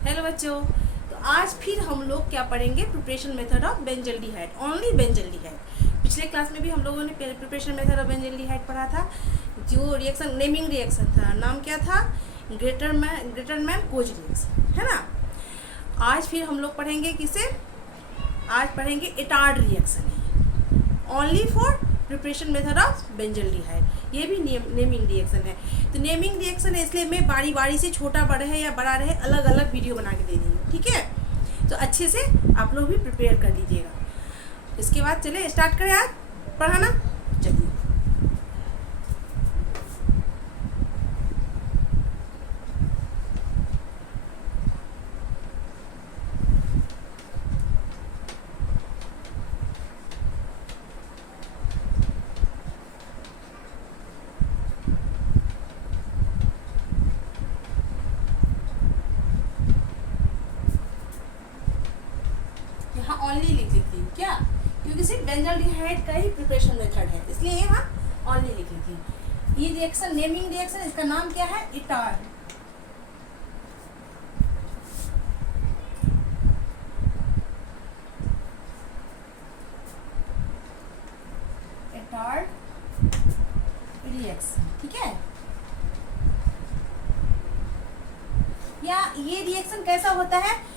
Hello बच्चों। तो आज फिर हम लोग क्या पढ़ेंगे, preparation method of benzaldehyde, only benzaldehyde. पिछले क्लास में भी हम लोगों ने प्रिपरेशन मेथड ऑफ बेंजल्डिहाइड पढ़ा था। जो रिएक्शन नेमिंग रिएक्शन था, नाम क्या था, ग्रेटरमैन कोज रिएक्शन, है ना। आज फिर हम लोग पढ़ेंगे किसे, आज पढ़ेंगे Etard reaction, only for preparation method of benzaldehyde. ये भी नेमिंग रिएक्शन है। तो नेमिंग रिएक्शन है, इसलिए मैं बारी बारी से छोटा बढ़े या बड़ा रहे अलग अलग वीडियो बना के दे दी हूँ, ठीक है। तो अच्छे से आप लोग भी प्रिपेयर कर लीजिएगा। इसके बाद चले स्टार्ट करें आज पढ़ाना। चलिए, ओनली लिख लेती हूँ क्या, क्योंकि सिर्फ बेंजल्डिहाइड का ही प्रिपरेशन मेथड है, इसलिए यहाँ ओनली लिख लेती हूँ। ये रिएक्शन नेमिंग रिएक्शन, इसका नाम क्या है, एटार्ड। एटार्ड रिएक्शन, ठीक है। या ये रिएक्शन कैसा होता है,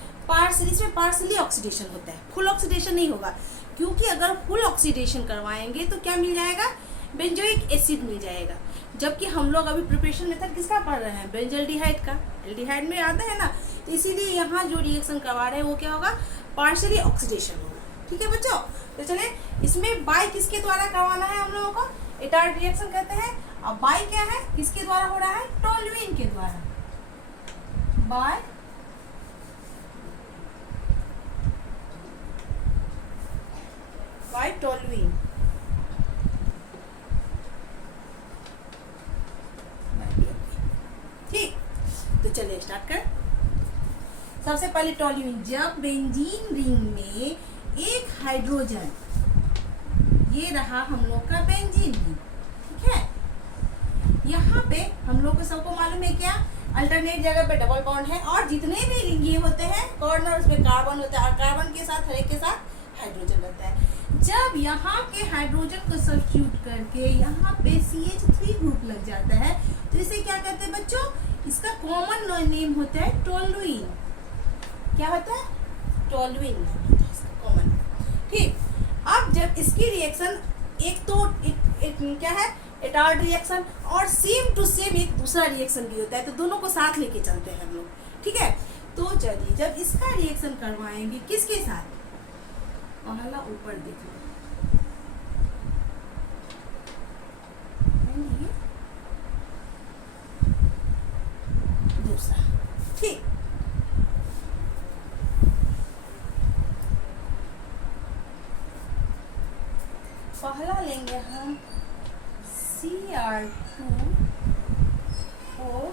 इसमें पार्शली ऑक्सीडेशन होता है, फुल ऑक्सीडेशन नहीं होगा। क्योंकि अगर फुल ऑक्सीडेशन करवाएंगे तो क्या मिल जाएगा, बेंजोइक एसिड मिल जाएगा। जबकि हम लोग अभी प्रिपरेशन मेथड किसका पढ़ रहे हैं, बेंजल्डिहाइड का। एल्डिहाइड में आता है ना, तो इसीलिए यहाँ जो रिएक्शन करवा रहे हैं वो क्या होगा, पार्शली ऑक्सीडेशन होगा, ठीक है बच्चों। तो चले, इसमें बाय किसके द्वारा करवाना है हम लोगों को, एटार्ड रिएक्शन कहते हैं। और बाय क्या है, किसके द्वारा हो रहा है, टोल्यूइन के द्वारा, बाय टोल्यूइन। ठीक, तो चलिए स्टार्ट कर। सबसे पहले टोल्यूइन, जब बेंजीन रिंग में एक हाइड्रोजन, ये रहा हम लोग का बेंजीन रिंग, ठीक है। यहाँ पे हम लोग को सबको मालूम है क्या, अल्टरनेट जगह पे डबल बॉन्ड है, और जितने भी रिंग ये होते हैं कॉर्नर उसमें कार्बन होता है, और कार्बन के साथ हर एक के साथ हाइड्रोजन रहता है। जब यहाँ के हाइड्रोजन को सब्स्टिट्यूट करके यहाँ पे CH3 ग्रुप लग जाता है, तो इसे क्या कहते हैं बच्चों, इसका कॉमन नेम होता है टोल्यूइन। क्या होता है, टोल्यूइन कॉमन, ठीक। अब जब इसकी रिएक्शन एक क्या है, एटार्ड रिएक्शन, और सेम टू सेम एक दूसरा रिएक्शन भी होता है, तो दोनों को साथ लेके चलते हैं हम लोग, ठीक है। तो चलिए, जब इसका रिएक्शन करवाएंगे किसके साथ, पहला ऊपर देखिए, दूसरा, ठीक। पहला लेंगे हम Cr2 और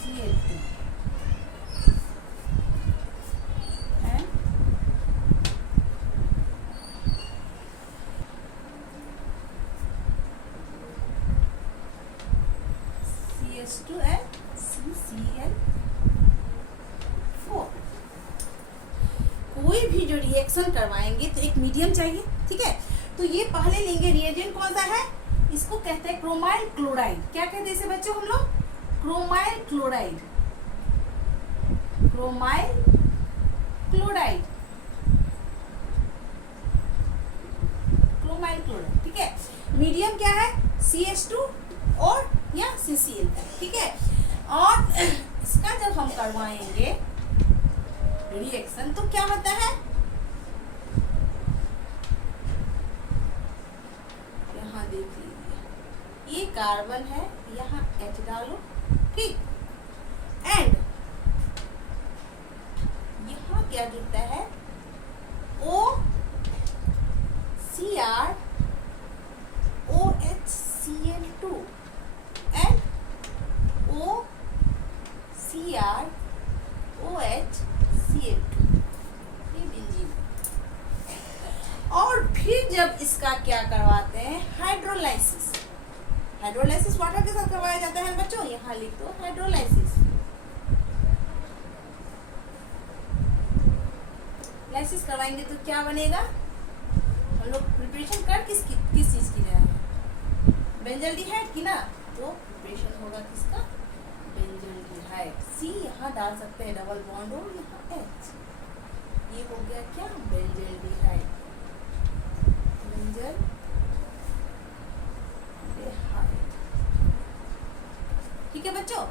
Cl2 and CH2 and CCl4। कोई भी जो रिएक्शन करवाएंगे तो एक मीडियम चाहिए, ठीक है। तो ये पहले लेंगे, रिएजेंट कौन सा है, इसको कहते हैं क्रोमाइल क्लोराइड। क्या कहते हैं इसे बच्चों हम लोग, chromyl chloride, chromyl chloride, chromyl chloride, ठीक है। मीडियम क्या है, CH2 और या CCl, ठीक है। और इसका जब हम करवाएंगे रिएक्शन तो क्या होता है, यहाँ देख लीजिए, ये कार्बन है, यहाँ H डालो, ठीक। एंड यहाँ क्या जुड़ता है, OCr OHCl2 and OCr OHCl2, ये बेंजीन। और फिर जब इसका क्या करवाते हैं, हाइड्रोलाइसिस। हाइड्रोलाइसिस वाटर के साथ करवाया जाता है बच्चों, यहाँ लिख दो हाइड्रोलाइसिस। हाइड्रोलाइसिस करवाएंगे तो क्या बनेगा? हम लोग प्रिपरेशन कर किस चीज की रहे हैं? बेंजल्डिहाइड की ना। तो प्रिपरेशन होगा किसका? बेंजल्डिहाइड। सी यहाँ डाल सकते हैं डबल बॉन्ड और यहाँ H। ये हो गया क्या? बेंजल्डिहाइड। बेंजल्डिहाइड। ठीक है बच्चों।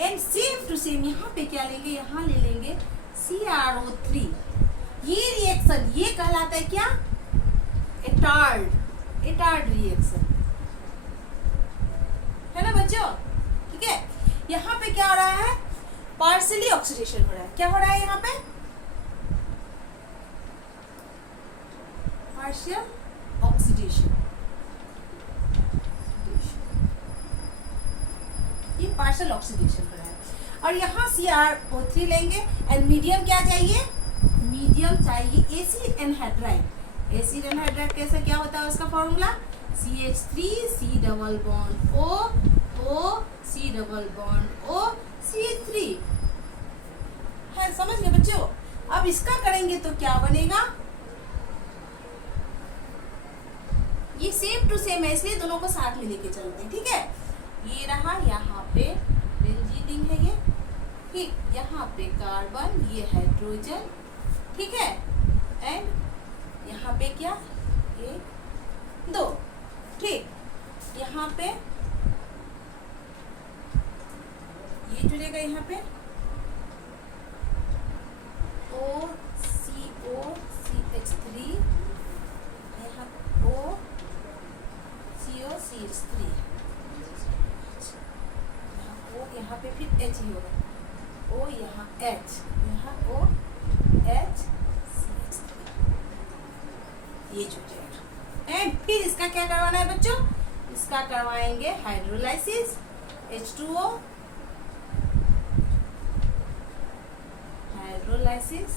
एंड सेम टू सेम यहाँ पे क्या लेंगे? यहाँ ले लेंगे CrO3। ये रिएक्शन ये कहलाता है क्या? एटार्ड रिएक्शन, है ना बच्चों? ठीक है। यहाँ पे क्या हो रहा है? पार्शियली ऑक्सीडेशन हो रहा है। क्या हो रहा है यहाँ पे? Partial oxidation. ये पार्शियल ऑक्सीडेशन हो रहा है। और यहाँ CrO3 लेंगे एंड मीडियम क्या चाहिए? मीडियम चाहिए एसिड एनहाइड्राइड। एसिड एनहाइड्राइड कैसे क्या होता है उसका formula? CH3 C double bond O C double bond O CH3 है। समझ गए बच्चों? अब इसका करेंगे तो क्या बनेगा? ये सेम टू सेम है इसलिए दोनों को साथ में लेके चलते हैं। ठीक है। ये रहा यहाँ पे बेंजीन है ये, ठीक। यहाँ पे कार्बन, ये हाइड्रोजन, ठीक है। एंड यहाँ पे क्या? 1 2, ठीक। यहाँ पे ये जुड़ेगा यहाँ पे OCO-CH3, यहाँ OCO-CH3, यहाँ पे फिर H ही होगा। O यहाँ H, यहाँ OH, ये जुड़ जाएगा। एंड फिर इसका क्या करवाना है बच्चों? इसका करवाएंगे हाइड्रोलाइसिस। H2O हाइड्रोलाइसिस,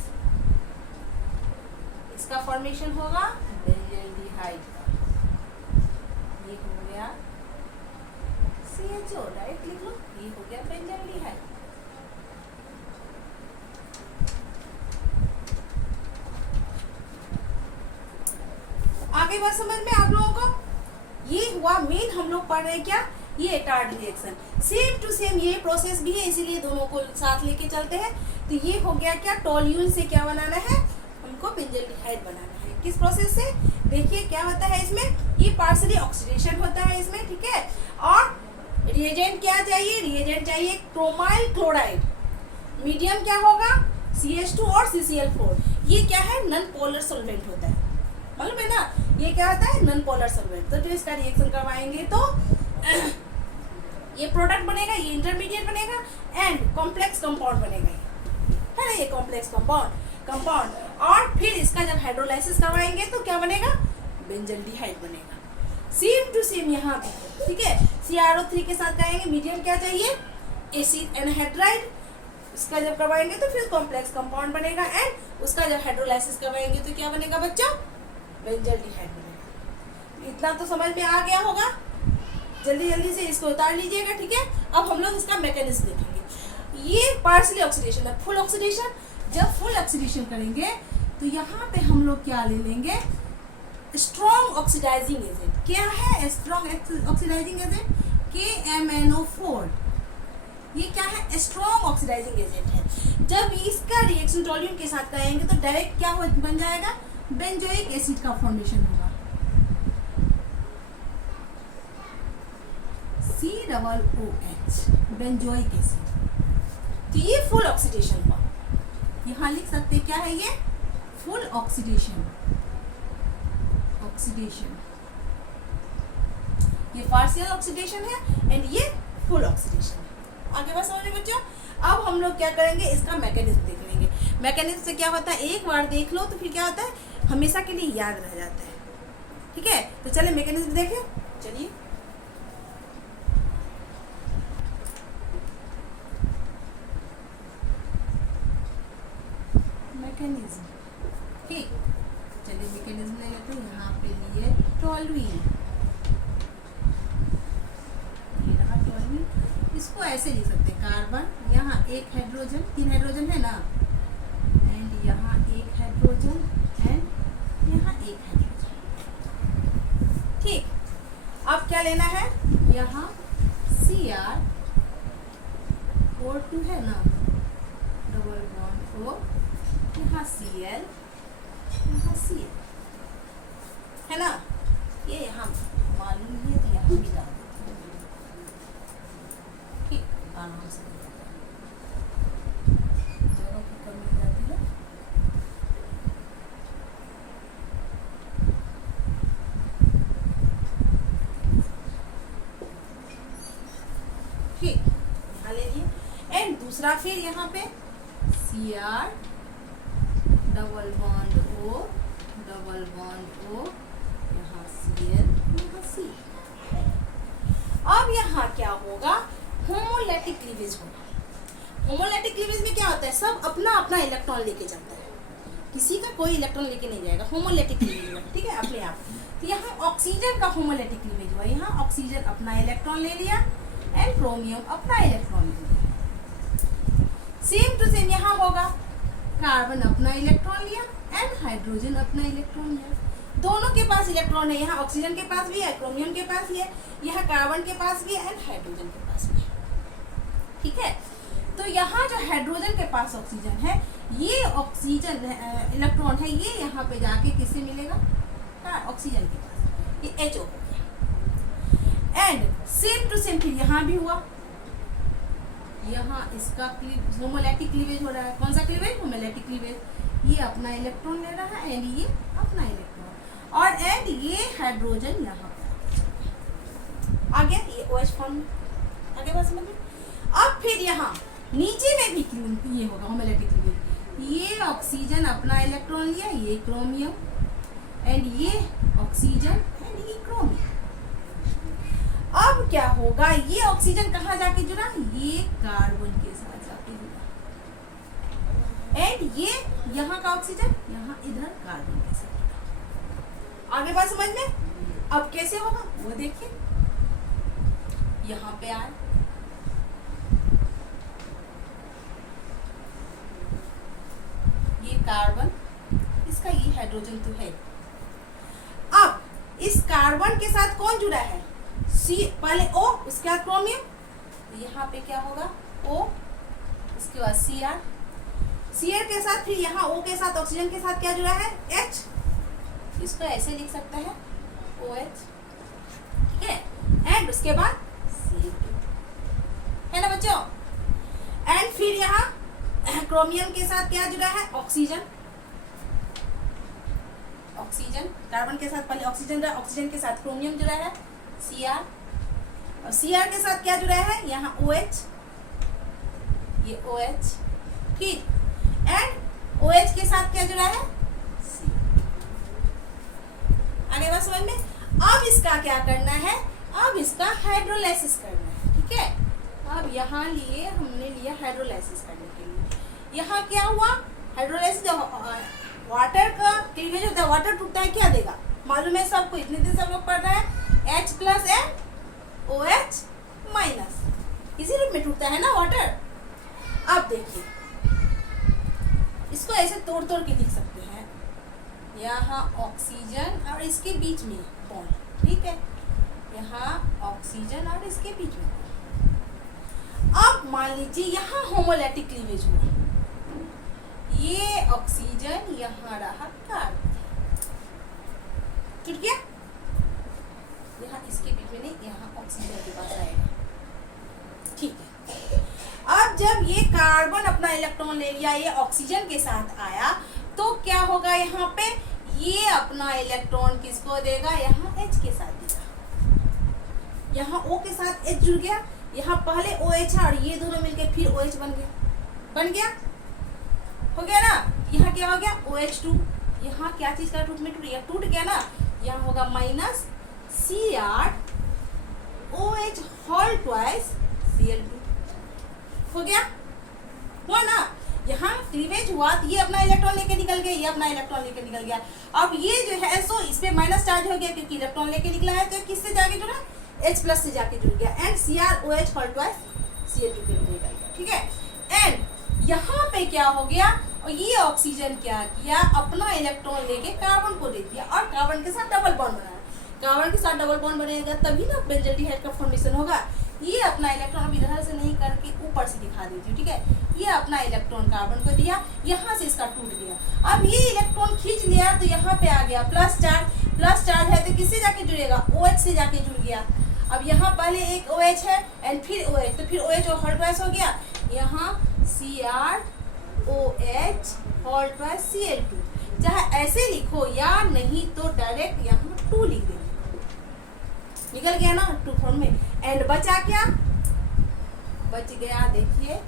इसका फॉर्मेशन होगा बेंजल्डिहाइड का। ये हो गया CHO, राइट लिख लो। ये हो गया बेंजल्डिहाइड। आगे बात समझ में आप लोगों को? ये हुआ मेन हम लोग पढ़ रहे हैं क्या? ये एटार्ड रिएक्शन। सेम टू सेम ये प्रोसेस भी है इसीलिए दोनों को साथ लेके चलते हैं। तो ये हो गया क्या? टोल्यूल से क्या बनाना है? हमको बेंजल्डिहाइड बनाना है। किस प्रोसेस से? देखिए क्या होता है इसमें? ये पार्शियली ऑक्सीडेशन होता है इसमें, ठीक है। और रिएजेंट क्या चाहिए? रिएजेंट चाहिए क्रोमाइल क्लोराइड। मीडियम क्या होगा? CH2 और CCl4। ये क्या है? नॉन पोलर सॉल्वेंट होता है, मालूम है ना? ये क्या होता है? Non polar solvent. तो जो इसका रिएक्शन करवाएंगे तो ये प्रोडक्ट बनेगा, ये इंटरमीडिएट बनेगा एंड कॉम्प्लेक्स कंपाउंड बनेगा, है ना? ये कॉम्प्लेक्स कंपाउंड। और फिर इसका जब हाइड्रोलाइसिस करवाएंगे तो क्या बनेगा? बेंजल्डिहाइड बनेगा। सेम टू सेम यहाँ पे, ठीक है। CrO3 के साथ कहेंगे मीडियम क्या चाहिए? Acid anhydride. इसका जब करवाएंगे तो फिर कॉम्प्लेक्स कंपाउंड बनेगा एंड उसका जब हाइड्रोलाइसिस करवाएंगे तो क्या बनेगा बच्चों? बेंजल्डिहाइड बनेगा। इतना तो समझ में आ गया होगा। जल्दी जल्दी से इसको उतार लीजिएगा, ठीक है। अब हम लोग इसका मैकेनिज्म देखेंगे। ये पार्शियली ऑक्सीडेशन है। फुल ऑक्सीडेशन, जब फुल ऑक्सीडेशन करेंगे तो यहाँ पे हम लोग क्या ले लेंगे? Strong oxidising agent. क्या है स्ट्रॉन्ग ऑक्सीडाइजिंग एजेंट? KMnO4। ये क्या है? स्ट्रॉन्ग ऑक्सीडाइजिंग एजेंट है। जब इसका रिएक्शन टोल्यूल के साथ करेंगे तो डायरेक्ट क्या बन जाएगा? बेंजोइक एसिड का फॉर्मेशन होगा। COOH, benzoic acid. तो ये फुल ऑक्सीडेशन हुआ। यहाँ लिख सकते हैं क्या है ये? Full oxidation. ये पार्शियल ऑक्सीडेशन है एंड ये फुल ऑक्सीडेशन है। आगे बात समझ में बच्चों? अब हम लोग क्या करेंगे? इसका मैकेनिज्म देख लेंगे। मैकेनिज्म से क्या होता है? एक बार देख लो तो फिर क्या होता है? हमेशा के लिए याद रह जाता है, ठीक है। तो चलिए मैकेनिज्म देखें। चलिए मैकेनिज्म, ठीक। चलिए मैकेनिज्म ले लेते हैं। यहाँ पे लिए टोल्यूल, ये रहा टोल्यूल। इसको ऐसे लिख सकते हैं कार्बन, यहाँ एक हाइड्रोजन, 3 हाइड्रोजन है ना, एंड यहाँ एक हाइड्रोजन एंड यहाँ एक हाइड्रोजन। ठीक, अब क्या लेना है, यहाँ Cr(O2) है ना, डबल बॉन्ड O, यहाँ Cl, यहाँ Cl है ना, ये यहाँ मालूम नहीं है तो यहाँ मिला देते हैं। ठीक, आराम से जगह की कमी हो जाती है। ठीक, यहाँ ले लिए। एंड दूसरा फिर यहाँ पे Cr double bond O, double bond O, यहाँ Cl, यहाँ C। अब यहाँ क्या होगा, होमोलैटिक क्लीवेज होगा। होमोलैटिक क्लीवेज में क्या होता है, सब अपना अपना इलेक्ट्रॉन लेके जाता है, किसी का कोई इलेक्ट्रॉन लेके नहीं जाएगा। होमोलैटिक क्लीवेज होगा, ठीक है, अपने आप। तो यहाँ ऑक्सीजन का होमोलैटिक क्लीवेज हुआ, यहाँ ऑक्सीजन अपना इलेक्ट्रॉन ले लिया एंड क्रोमियम अपना इलेक्ट्रॉन ले लिया। सेम टू सेम यहाँ होगा, कार्बन अपना इलेक्ट्रॉन लिया एंड हाइड्रोजन अपना इलेक्ट्रॉन लिया। दोनों के पास इलेक्ट्रॉन है, यहाँ ऑक्सीजन के पास भी है, क्रोमियम के पास भी है, यहाँ कार्बन के पास भी है एंड हाइड्रोजन के पास भी है। ठीक है, तो यहाँ जो हाइड्रोजन के पास ऑक्सीजन है, ये ऑक्सीजन इलेक्ट्रॉन है, ये यहाँ पे जाके किससे मिलेगा, ऑक्सीजन के पास, ये HO हो गया। एंड सेम टू सेम फिर यहाँ भी हुआ, यहाँ इसका होमोलैटिक क्लीवेज हो रहा है। कौन सा क्लीवेज, होमोलैटिक क्लीवेज। ये अपना इलेक्ट्रॉन ले रहा है एंड ये अपना इलेक्ट्रॉन, और एंड ये हाइड्रोजन यहाँ पे आ गया, ये OH फॉर्म आगे बात समझ में। अब फिर यहाँ नीचे में भी ये होगा होमोलैटिक क्लीवेज, ये ऑक्सीजन अपना इलेक्ट्रॉन लिया, ये क्रोमियम एंड ये ऑक्सीजन एंड ये क्रोमियम। अब क्या होगा, ये ऑक्सीजन कहाँ जाके जुड़ा, ये कार्बन के साथ जाके जुड़ा एंड ये यहाँ का ऑक्सीजन यहाँ इधर कार्बन के साथ जुड़ा। आगे बात समझ में। अब कैसे होगा वो देखिए, यहाँ पे आए, ये कार्बन, इसका ये हाइड्रोजन तो है। अब इस कार्बन के साथ कौन जुड़ा है, सी, पहले O, उसके बाद क्रोमियम, तो यहाँ पे क्या होगा O, इसके बाद Cr के साथ, फिर यहाँ O के साथ ऑक्सीजन के साथ क्या जुड़ा है, H, इसको ऐसे लिख सकते हैं OH, ठीक है, एंड उसके बाद Cl2 है ना बच्चों। एंड फिर यहाँ क्रोमियम के साथ क्या जुड़ा है, ऑक्सीजन, ऑक्सीजन कार्बन के साथ पहले ऑक्सीजन जुड़ा, ऑक्सीजन के साथ क्रोमियम जुड़ा है Cr, और Cr के साथ क्या जुड़ा है, यहाँ OH, ये OH, ठीक, एंड OH के साथ क्या जुड़ा है, C। आगे बात समझ में। अब इसका क्या करना है, अब इसका हाइड्रोलाइसिस करना है, ठीक है। अब यहाँ लिए हमने लिया हाइड्रोलाइसिस करने के लिए, यहाँ क्या हुआ, हाइड्रोलाइसिस वाटर का क्लीवेज होता है, वाटर टूटता है क्या देगा, मालूम है सबको, इतने दिन सब लोग पढ़ रहे हैं, H plus and OH minus, इसी रूप में टूटता है ना वाटर। अब देखिए, इसको ऐसे तोड़ तोड़ के लिख सकते हैं, यहाँ ऑक्सीजन और इसके बीच में बॉन्ड, ठीक है, यहाँ ऑक्सीजन और इसके बीच में। अब मान लीजिए यहाँ होमोलैटिक क्लीवेज हुआ, ये ऑक्सीजन यहाँ रहा कार्बन, टूट गया, यहाँ इसके बीच में नहीं, यहाँ ऑक्सीजन के पास आएगा, ठीक है। अब जब ये कार्बन अपना इलेक्ट्रॉन ले लिया, ये ऑक्सीजन के साथ आया, तो क्या होगा, यहाँ पे ये अपना इलेक्ट्रॉन किसको देगा, यहाँ H के साथ देगा, यहाँ O के साथ H जुड़ गया, यहाँ पहले OH और ये दोनों मिलके फिर OH बन गया, हो गया ना। यहाँ क्या हो गया, OH2, यहाँ क्या चीज का रूप में टूट गया ना, यहाँ होगा minus Cr OH whole twice Cl2, हो गया, हुआ ना। यहाँ क्लीवेज हुआ तो ये अपना इलेक्ट्रॉन लेके निकल गया, ये अपना इलेक्ट्रॉन लेके निकल गया। अब ये जो है सो इस पे माइनस चार्ज हो गया क्योंकि इलेक्ट्रॉन लेके निकला है, तो किससे जाके जुड़ा, H प्लस से जाके जुड़ गया, and CrOH whole twice Cl2 के रूप में निकल गया, ठीक है। एंड यहाँ पे क्या हो गया, और ये ऑक्सीजन क्या किया, अपना इलेक्ट्रॉन लेके कार्बन को दे दिया और कार्बन के साथ डबल बॉन्ड बनाया। कार्बन के साथ डबल बॉन्ड बनेगा तभी ना बेंजल्डिहाइड का फॉर्मेशन होगा। ये अपना इलेक्ट्रॉन इधर से नहीं करके ऊपर से दिखा देती हूँ, ठीक है। ये अपना इलेक्ट्रॉन कार्बन को दिया, यहाँ से इसका टूट गया। अब ये इलेक्ट्रॉन खींच लिया तो यहाँ पे आ गया प्लस चार्ज है तो किससे जाके जुड़ेगा, OH से जाके जुड़ गया। अब यहाँ पहले एक OH है एंड फिर OH, तो फिर OH और होल ट्वाइस हो गया, यहाँ CrOH होल ट्वाइस Cl2। चाहे ऐसे लिखो या नहीं तो डायरेक्ट यहाँ 2 लिख देंगे, निकल गया ना 2 फॉर्म में। एंड बचा क्या, बच गया देखिए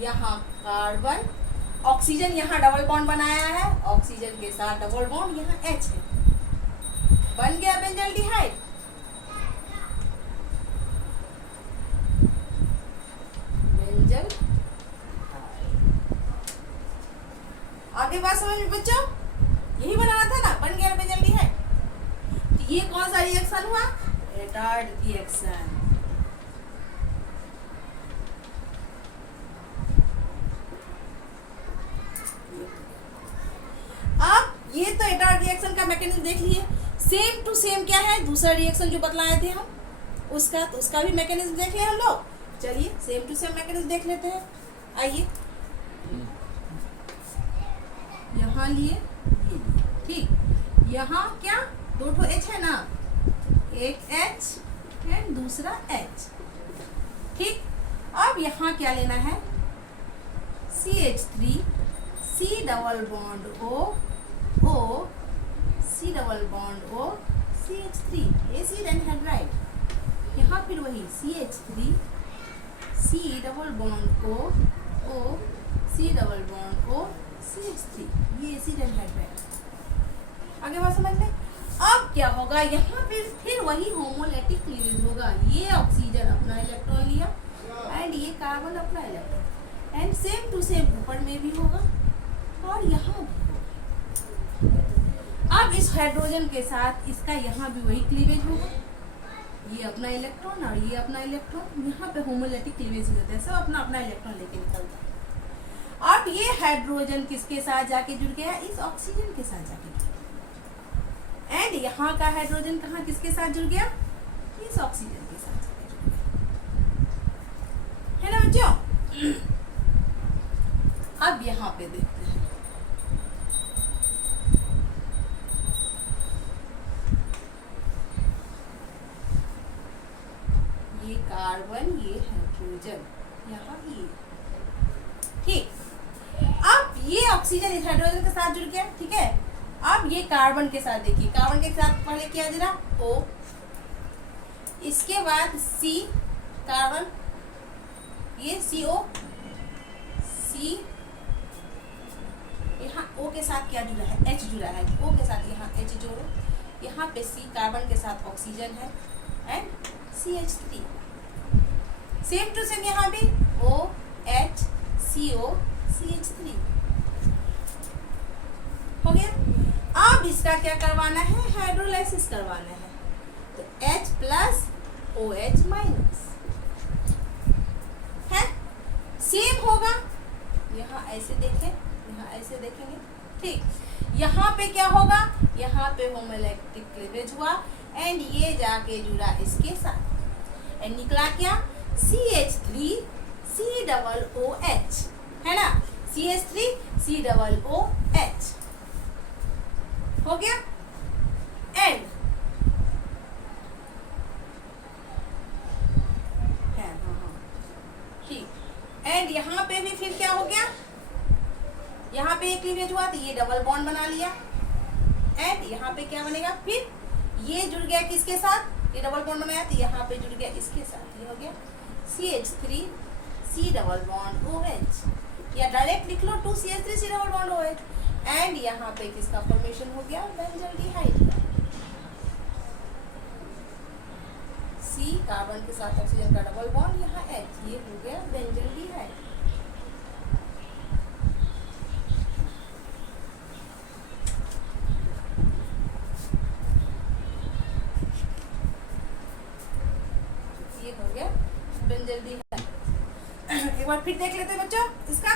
यहाँ कार्बन, ऑक्सीजन यहाँ डबल बॉन्ड बनाया है, ऑक्सीजन के साथ डबल बॉन्ड, यहाँ H है, बन गया बेंजल्डिहाइड। आगे बात समझ में बच्चों, यही बनाना था ना, बन गया बेंजल्डिहाइड। तो ये कौन सा रिएक्शन हुआ, रिटार्ड रिएक्शन। अब ये तो रिटार्ड रिएक्शन का मैकेनिज्म देख लिए। सेम टू सेम क्या है, दूसरा रिएक्शन जो बतलाए थे हम उसका, तो उसका भी मैकेनिज्म देख लिया हम लोग। चलिए सेम टू सेम मैकेनिज्म देख लेते हैं। आइए यहाँ लिए, ये लिए, ठीक। यहाँ क्या 2 ठो H है ना, एक H एंड दूसरा H, ठीक। अब यहाँ क्या लेना है, CH3 C double bond O C double bond O CH3 acid anhydride. यहाँ फिर वही CH3 C double bond O C double bond O CH3, ये एसिड एनहाइड्राइड। आगे बात समझ में। अब क्या होगा, यहाँ फिर वही होमोलैटिक क्लीवेज होगा। ये ऑक्सीजन अपना इलेक्ट्रॉन लिया एंड ये कार्बन अपना electron, and same to same ऊपर में भी होगा और यहाँ भी होगा। अब इस हाइड्रोजन के साथ इसका यहाँ भी वही क्लीवेज होगा, ये अपना इलेक्ट्रॉन और ये अपना इलेक्ट्रॉन, यहाँ पे होमोलैटिक क्लीवेज होता है, सब अपना अपना इलेक्ट्रॉन लेके निकलता है। अब ये हाइड्रोजन किसके साथ जाके जुड़ गया, इस ऑक्सीजन के साथ जाके जुड़ गया। एंड यहाँ का हाइड्रोजन कहाँ किसके साथ जुड़ गया, इस ऑक्सीजन के साथ जाके जुड़ गया, है ना बच्चों। अब यहाँ पे देखते हैं, ये कार्बन, ये हाइड्रोजन, यहाँ ये, ठीक। अब ये ऑक्सीजन इस हाइड्रोजन के साथ जुड़ गया, ठीक है। अब ये कार्बन के साथ देखिए, कार्बन के साथ पहले क्या जुड़ा, O, इसके बाद C कार्बन, ये CO, C, यहाँ O के साथ क्या जुड़ा है, H जुड़ा है, O के साथ यहाँ H जोड़ो, यहाँ पे C कार्बन के साथ ऑक्सीजन है and CH3, same to same यहाँ भी OH CO CH3 हो गया। अब इसका क्या करवाना है, हाइड्रोलाइसिस करवाना है, तो H प्लस OH माइनस है, सेम होगा। यहाँ ऐसे देखें, यहाँ ऐसे देखेंगे, ठीक। यहाँ पे क्या होगा, यहाँ पे होमोलैक्टिक क्लीवेज हुआ एंड ये जाके जुड़ा इसके साथ एंड निकला क्या, CH3 C डबल OH, है ना, CH3 C डबल OH हो गया। एंड ठीक, एंड यहाँ पे भी फिर क्या हो गया, यहाँ पे एक क्लीवेज हुआ तो ये डबल बॉन्ड बना लिया एंड यहाँ पे क्या बनेगा, फिर ये जुड़ गया किसके साथ, ये डबल बॉन्ड बनाया तो यहाँ पे जुड़ गया इसके साथ, ये हो गया CH3 C double bond OH, या डायरेक्ट लिख लो 2CH3 C double bond OH and यहाँ पे किसका फॉर्मेशन हो गया, बेंजल्डिहाइड का। C कार्बन के साथ ऑक्सीजन का डबल बॉन्ड, यहाँ H, ये हो गया बेंजल्डिहाइड। ये हो गया बेंजल्डिहाइड। एक बार फिर देख लेते हैं बच्चों इसका।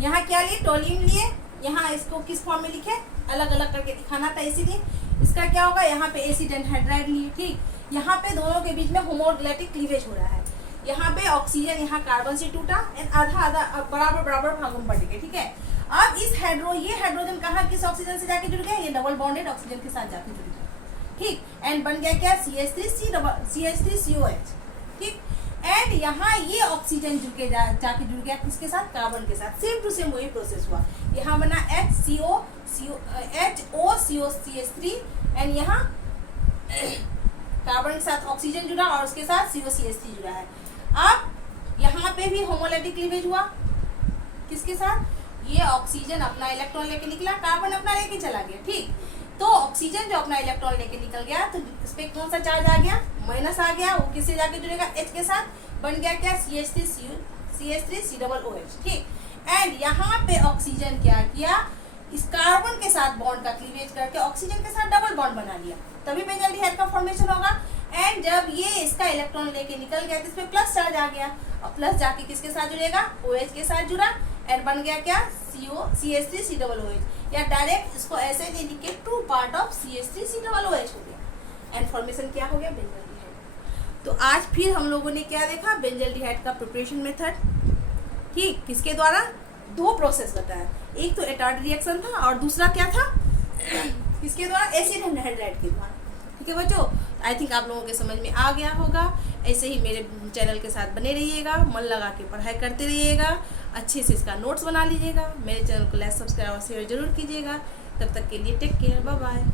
यहाँ क्या लिए, टोल्यूइन लिए, यहाँ इसको किस फॉर्म में लिखे, अलग अलग करके दिखाना था, इसीलिए इसका क्या होगा, यहाँ पे एसिड एनहाइड्राइड लिए, ठीक। यहाँ पे दोनों के बीच में होमोगैलेटिक क्लीवेज हो रहा है, यहाँ पे ऑक्सीजन यहाँ कार्बन से टूटा एंड आधा आधा बराबर बराबर भागों में बट गए, ठीक है। अब इस ये हाइड्रोजन कहाँ किस ऑक्सीजन से जाके जुड़ गया, ये डबल बॉन्डेड ऑक्सीजन के साथ जाके जुड़ गया, ठीक। एंड बन गया क्या, CH3COH, ठीक। एंड यहाँ ये ऑक्सीजन जाके जुड़ गया किसके साथ, कार्बन के साथ। सेम टू सेम वही प्रोसेस हुआ, यहाँ बना HOCH3 एंड यहाँ कार्बन के साथ ऑक्सीजन जुड़ा और उसके साथ COCH3 जुड़ा है। अब यहाँ पे भी होमोलैटिक क्लीवेज हुआ किसके साथ, ये ऑक्सीजन अपना इलेक्ट्रॉन लेके निकला, कार्बन अपना लेके चला गया, ठीक। तो ऑक्सीजन जो अपना इलेक्ट्रॉन लेके निकल गया तो इस पे कौन सा चार्ज आ गया, माइनस आ गया, वो किससे जाके जुड़ेगा, H के साथ, बन गया क्या, CH3COOH, ठीक। एंड यहाँ पे ऑक्सीजन क्या किया, इस कार्बन के साथ बॉन्ड का क्लीवेज करके ऑक्सीजन के साथ डबल बॉन्ड बना लिया, तभी बेंजल्डिहाइड का फॉर्मेशन होगा। एंड जब ये इसका इलेक्ट्रॉन लेके निकल गया तो इस पे प्लस चार्ज आ गया, और प्लस जाके किसके साथ जुड़ेगा, OH के साथ जुड़ा एंड बन गया क्या, CH3COOH, या डायरेक्ट इसको ऐसे दे लिखे 2 पार्ट ऑफ CH3COOH हो गया, एंड फॉर्मेशन क्या हो गया, बेंजल्डिहाइड। तो आज फिर हम लोगों ने क्या देखा, बेंजल्डिहाइड का प्रिपरेशन मेथड, ठीक, किसके द्वारा, 2 प्रोसेस बताया, एक तो एटार्ड रिएक्शन था और दूसरा क्या था, किसके द्वारा, एसिड एनहाइड्राइड के द्वारा, ठीक है बच्चों। आई थिंक आप लोगों के समझ में आ गया होगा। ऐसे ही मेरे चैनल के साथ बने रहिएगा, मन लगा के पढ़ाई करते रहिएगा, अच्छे से इसका नोट्स बना लीजिएगा, मेरे चैनल को लाइक सब्सक्राइब और शेयर जरूर कीजिएगा। तब तक के लिए टेक केयर, बाय बाय।